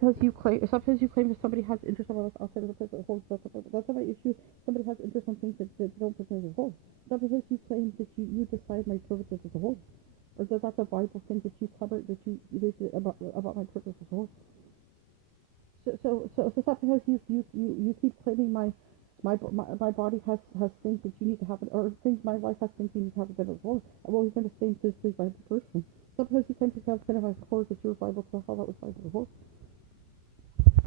because you claim. It's not because you claim that somebody has interest on us outside of the person that holds that's not my issue. Somebody has interest on things that don't pertain to the whole. It's not because you claim that you decide my privileges as a whole, or that that's a Bible thing that you cover that you basically about my privileges as a whole. So it's not because you keep claiming my body has things that you need to have, or things my life has things you need to have a bit as well. I've always been the same physically by the person. Sometimes you claim to have kind of a core that you're Bible to how that was Bible before.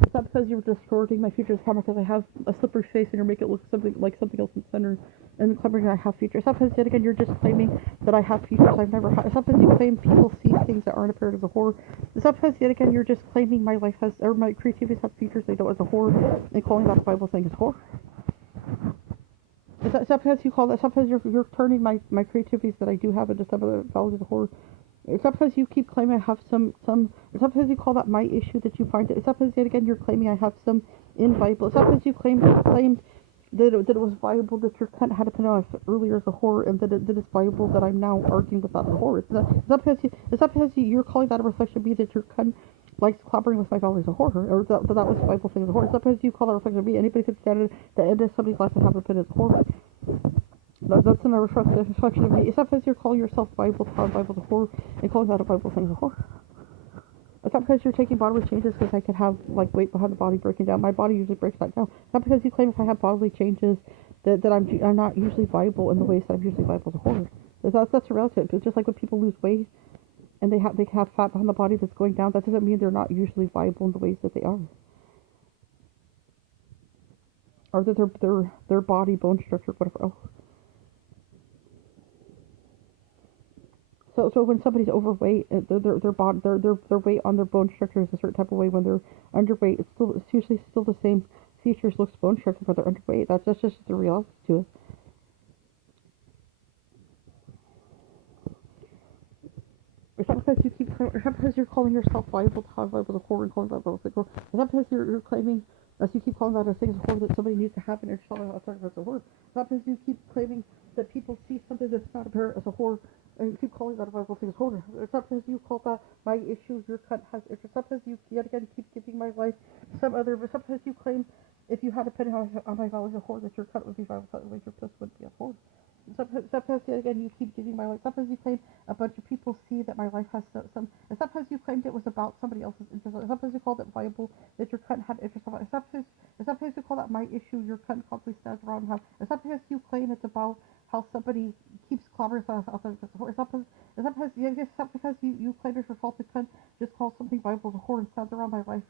It's not because you're distorting my features camera because I have a slippery face and you make it look something like something else in the center and claiming I have features. It's not because yet again you're just claiming that I have features I've never had. It's not because you claim people see things that aren't apparent as a horror. It's not because yet again you're just claiming my life has or my creativity has features they don't as a horror and calling that a Bible thing as horror. It's not because you call that. It's not because you're turning my creativities that I do have into some of the values of horror. It's not because you keep claiming I have some. It's not because you call that my issue that you find it. It's not because yet again you're claiming I have some in Bible. It's not because you claimed that it was viable that your cunt had to put out earlier as a horror and that it's viable that I'm now arguing with that as a horror. It's not because you're calling that a reflection of me that your cunt likes collaborating with my values as a horror, or that was a Bible thing as a horror. It's not because you call that a reflection of me. Anybody could stand it that into somebody's life and have it put as a horror. That's another reflection of me. It's not because you're calling yourself Bible, Bible as a horror, and calling that a Bible thing as a horror. It's not because you're taking bodily changes because I could have like weight behind the body breaking down. My body usually breaks that down. It's not because you claim if I have bodily changes that I'm not usually viable in the ways that I'm usually viable as a horror. That's relative. It's just like when people lose weight and they have fat behind the body that's going down. That doesn't mean they're not usually viable in the ways that they are, or that their body bone structure whatever. Oh. So when somebody's overweight, their weight on their bone structure is a certain type of way. When they're underweight, it's usually still the same features, looks, bone structure, but they're underweight. That's just the reality to it. It's not because it's not because you're calling yourself viable to have viable to horror and calling that viable to horror. It's not because you're claiming, as you keep calling that a thing as a horror that somebody needs to have and you're calling outside of as a horror. It's not because you keep claiming that people see something that's not apparent as a horror and you keep calling that a viable thing as horror. It's not because you call that my issue, your cunt has issues. It's not because you yet again keep giving my life some other, but it's not because you claim if you had to put it on my values of horror that your cunt would be viable, otherwise your puss wouldn't be a horror. Sometimes again you keep giving my life. Sometimes you claim a bunch of people see that my life has some. And sometimes you claimed it was about somebody else's interest. Sometimes you called it viable that your cunt had interest in. Sometimes you call that my issue. Your cunt constantly stands around and have. And sometimes you claim it's about how somebody keeps clobbering us outside of the horror. It's not because you claim it's your fault the cunt just calls something viable as a horror and stands around my life.